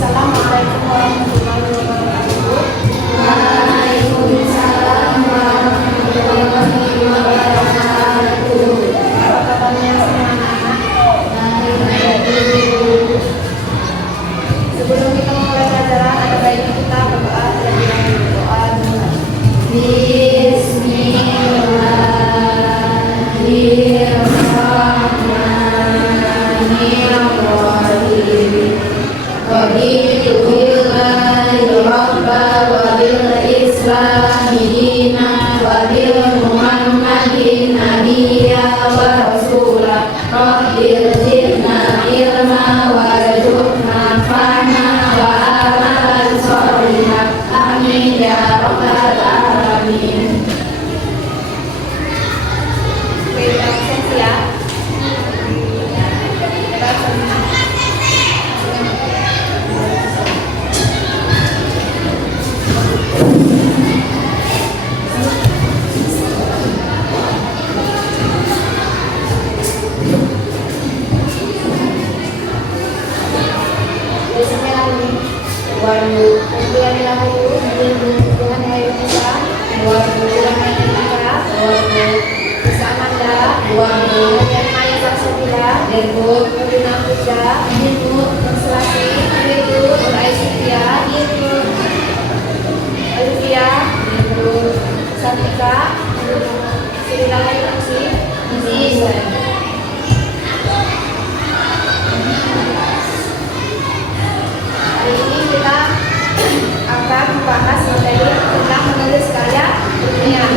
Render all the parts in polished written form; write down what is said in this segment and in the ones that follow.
Assalamualaikum warahmatullahi wabarakatuh. Waalaikumsalam warahmatullahi wabarakatuh. Apa kabarnya semua anak-anak? Sebelum kita mulai pelajaran, ada baiknya kita berdoa terlebih dahulu. Doa dulu. Bismillahirrahmanirrahim. Raditu billahi rabba wa bil islami dina wa bil muhammadin nabiyya wa rasula. Rabbil zidna ilma warzuqna fahma wa amalan sholihan. Amin ya rabbal alamin. Baik, absensi ya. Hari ini kita akan membahas materi tentang menulis karya ilmiah.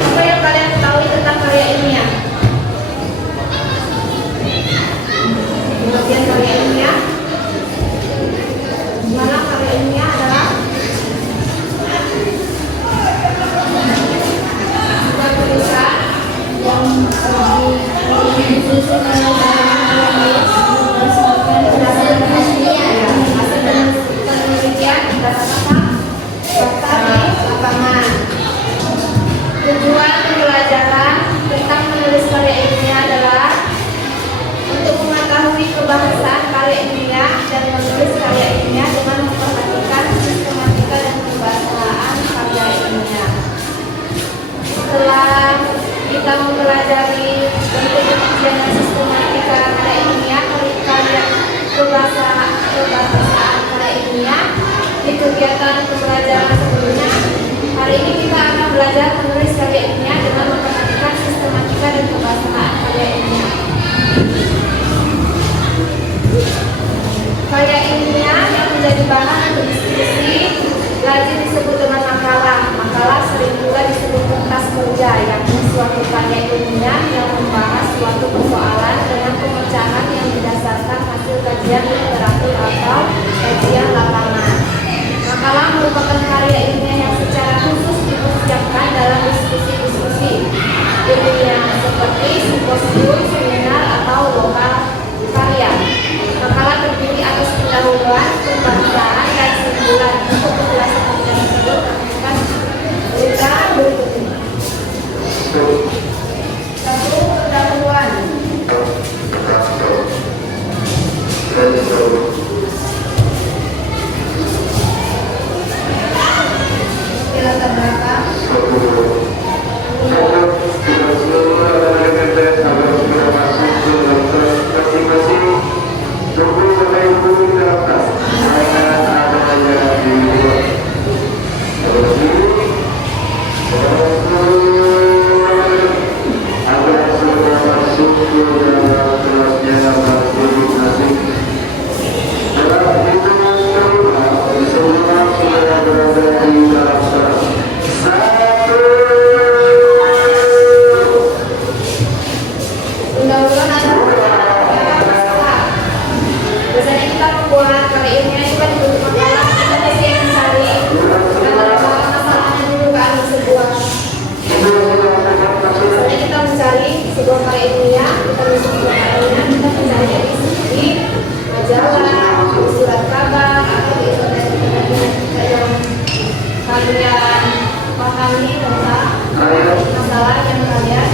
Apa yang kalian ketahui tentang karya ilmiah? Pengertian karya ilmiah, gimana karya ilmiah adalah sebuah tulisan yang disusun berdasarkan penelitian berdasarkan fakta di lapangan. Tujuan pembelajaran tentang menulis karya ilmiah adalah untuk mengetahui kebahasaan karya ilmiah dan menulis karya ilmiah dengan memperhatikan sistematika dan kebahasaan karya ilmiah. Setelah kita mempelajari bentuk pengujian dan sistematika karya ilmiah, karya kebahasaan karya ilmiah di kegiatan pembelajaran sebelumnya, hari ini kita akan belajar menulis karya ilmiah dengan memperhatikan sistematika dan kebahasaan karya ilmiah. Karya ilmiah yang menjadi bahan untuk diskusi lazim disebut dengan makalah. Makalah sering juga disebut kertas kerja, yakni suatu karya ilmiah yang membahas suatu persoalan dengan pemecahan yang berdasarkan hasil kajian literatur atau kajian lapangan. Makalah merupakan karya ilmiah yang secara khusus dipersiapkan dalam diskusi-diskusi ilmiah seperti simposium, seminar, atau lokal karya. Makalah terdiri atas pendahuluan, pembahasan, dan kesimpulan. Untuk penjelasan materi tersebut, akan berita berikut ini. Satu, pendahuluan. kalian pahami tentang masalah yang kalian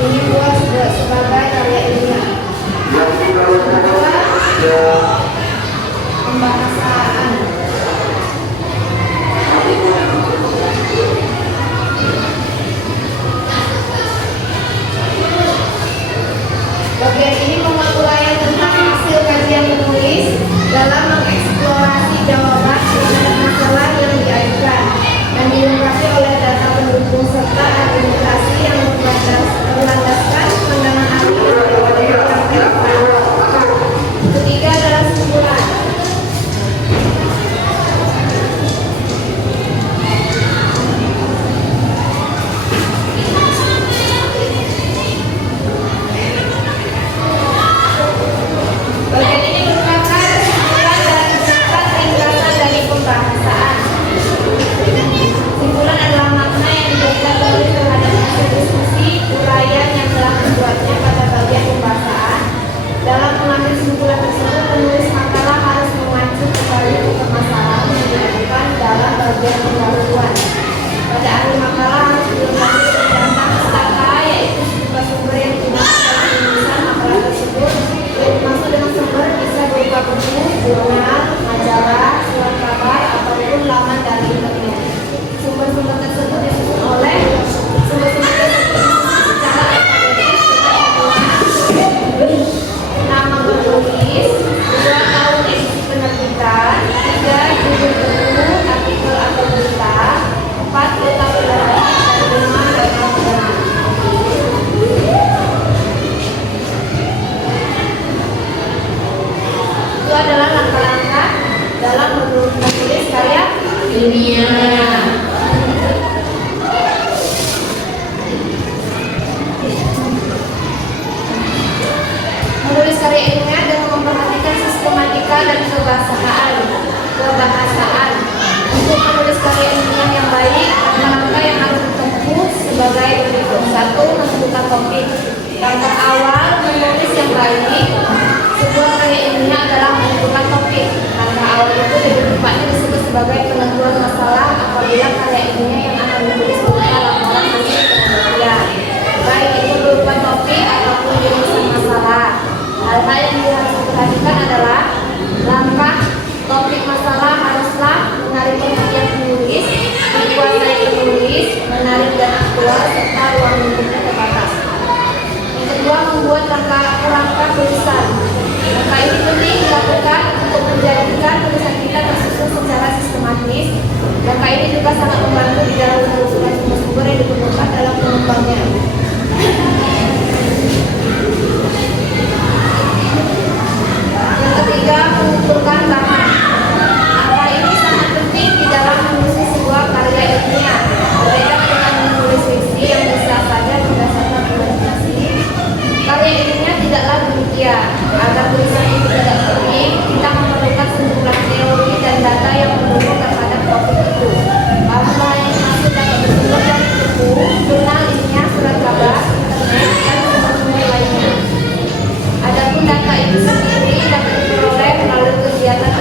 ingin buat sebagai karya ilmiah. Kedua, pembahasan. Bagian ini memuat uraian tentang hasil kajian penulis dalam mengeksplorasi jawaban terhadap masalah yang diajukan dan dilengkapi oleh data pendukung serta argumentasi yang berlandaskan pandangan ahli yang disampaikan. Ketiga adalah kesimpulan. Bagian ini merupakan kesimpulan dan beserta ringkasan dari pembahasan. Kesimpulan adalah makna yang diberikan penulis terhadap hasil diskusi uraian yang telah dibuatnya pada bagian pembahasan. Dalam mengambil kesimpulan tersebut, penulis makalah harus mengacu kepada permasalahan yang diajukan dalam bagian pendahuluan. Pada akhir makalah harus dilengkapi tentang kata, yaitu sumber-sumber yang digunakan dalam penulisan makalah tersebut. Maksud dengan sumber bisa berupa buku, jurnal, majalah, surat kabar, ataupun laman dari internet. Sumber-sumber tersebut disusun oleh secara alfabetis dengan nama penulis, 2 tahun edisi penerbitan, 3 judul buku, artikel atau berita, 4 letak penerbit, dan 5 data penerbitan. Itu adalah langkah-langkah dalam menulis karya ilmiah. Menulis karya ilmiah dengan memperhatikan sistematika dan kebahasaan. Untuk menulis karya ilmiah yang baik, langkah yang harus ditempuh sebagai berikut. 1. Menentukan topik. Langkah awal menulis yang baik sebuah karya ilmiah adalah menentukan topik. Langkah awal itu lebih tepatnya disebut sebagai penentuan masalah apabila karya ilmiah yang akan ditulis berupa laporan hasil penelitian, baik itu berupa topik ataupun jurusan masalah. Hal-hal yang harus diperhatikan adalah langkah topik masalah haruslah menarik perhatian penulis, dikuasai penulis, menarik dan aktual serta ruang lingkupnya terbatas. Yang kedua, membuat rangka tulisan. Langkah ini penting dilakukan untuk menjadikan tulisan kita tersusun secara sistematis. Langkah ini juga sangat membantu di dalam menelusuri sumber-sumber yang diperlukan dalam mengembangnya. Yang ketiga, mengumpulkan bahan. Langkah ini sangat penting di dalam menulis sebuah karya ilmiah. Berbeda dengan menulis fiksi yang bisa saja berdasarkan imajinasi, karya ilmiah tidaklah demikian. Agar tulisan itu tidak penting, kita memerlukan sejumlah teori dan data yang mendukung terhadap topik itu. Bahan-bahan yang masuk dapat bersumber dari buku, jurnal ilmiah, surat kabar, internet, dan sumber-sumber lainnya. Adapun data itu sendiri dapat diperoleh melalui kegiatan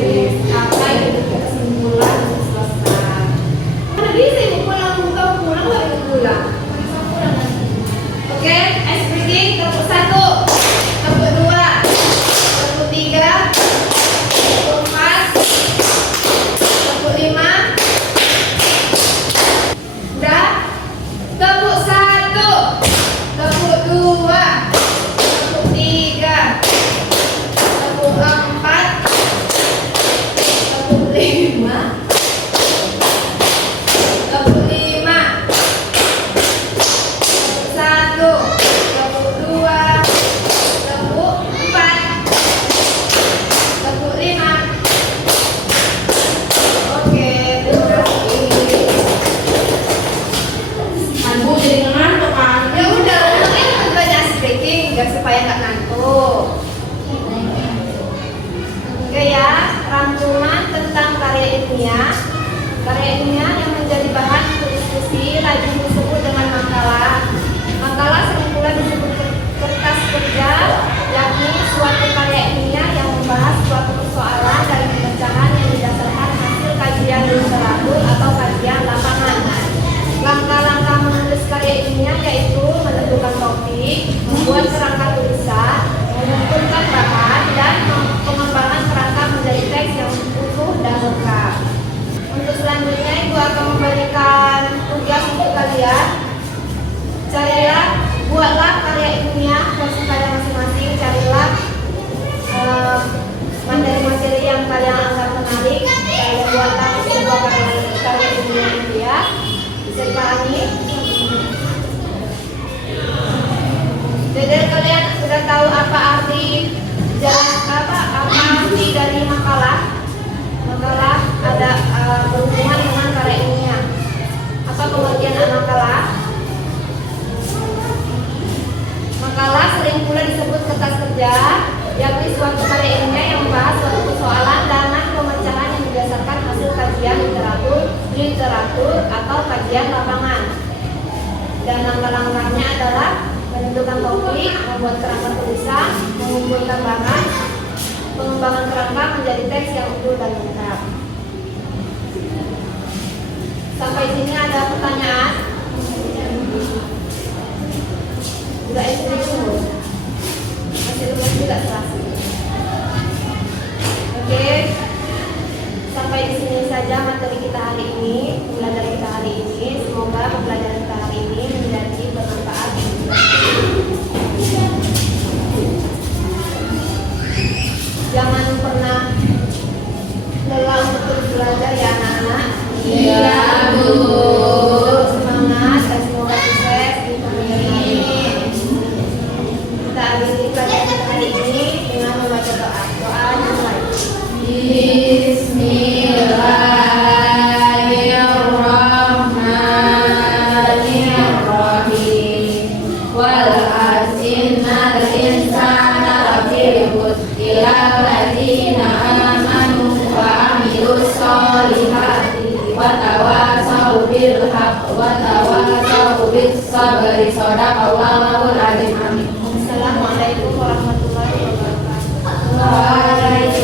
Apa itu kesimpulan selesai. Mana bisa ibu pulang nggak ibu pulang? Oke, ice breaking tepuk 1, tepuk 2, tepuk 3, tepuk 4, tepuk 5. Udah? Tepuk 1, tepuk 2, tepuk 3, tepuk 4, tepuk 5, tepuk 5, tepuk 1, tepuk 2, tepuk 4, tepuk 5. Oke, terima kasih. Ibu jadi ngantuk kan? Ya udah, ini banyak speaking biar supaya nggak ngantuk. Oke ya, rangkuman tentang karya ilmiah. Karya ilmiah yang menjadi bahan untuk diskusi lazim disebut dengan makalah. Makalah sering pula disebut kertas kerja, yakni suatu karya ilmiah yang membahas suatu persoalan dari pemecahan yang didasarkan hasil kajian literatur atau kajian lapangan. Langkah-langkah menulis karya ilmiah yaitu menentukan topik, membuat kerangka tulisan, mengumpulkan bahan, dan pengembangan kerangka menjadi teks yang utuh dan lengkap. Untuk selanjutnya, Ibu akan memberikan tugas untuk kalian. Carilah, buatlah karya ilmiah versi kalian masing-masing. Carilah materi-materi yang kalian anggap menarik. Kalian buatlah sebuah karya ilmiah itu ya. Bisa dipahami? Jadi kalian sudah tahu apa arti dari makalah? Makalah ada berhubungan dengan karya ilmiah. Apa pengertian makalah? Makalah sering pula disebut kertas kerja, yakni suatu karya ilmiah yang membahas suatu persoalan dengan pemecahan yang berdasarkan hasil kajian literatur atau kajian lapangan. Dan langkah-langkahnya adalah menentukan topik, membuat kerangka tulisan, mengumpulkan bahan, pengembangan kerangka menjadi teks yang utuh dan lengkap. Sampai sini ada pertanyaan? Sudah istri dulu. Masih lupa juga selesai. Oke. Sampai di sini saja materi kita hari ini, pembelajaran kita hari ini. Semoga pembelajaran kita hari ini menjadi bermanfaat. Jangan pernah lelah untuk terus belajar ya anak-anak. Iya, Bu. Terus semangat dan semoga sukses di pemilihan ini. Kita akhiri pelajaran kita hari ini dengan membaca doa. Doa dimulai. Bismillahirrahmanirrahim. Wal as'innal insana lafi khusr illa alladziina aamanu wa 'amilus sholihati wa tawassaw bil haqqi wa tawassaw bis sabri. Shadaqallahul 'azim. Amin. Assalamualaikum warahmatullahi wabarakatuh. Waalaikumsalam.